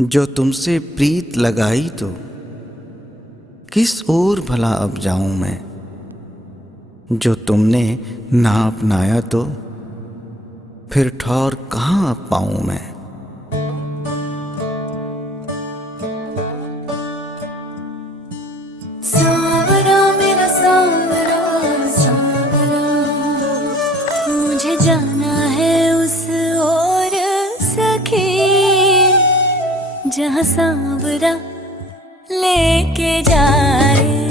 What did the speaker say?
जो तुमसे प्रीत लगाई तो किस ओर भला अब जाऊं मैं। जो तुमने ना अपनाया तो फिर ठौर कहाँ अब पाऊं मैं। सांवरा मेरा सांवरा सांवरा, मुझे जाना है उस ओर सखी, जहाँ सांवरा लेके जाए।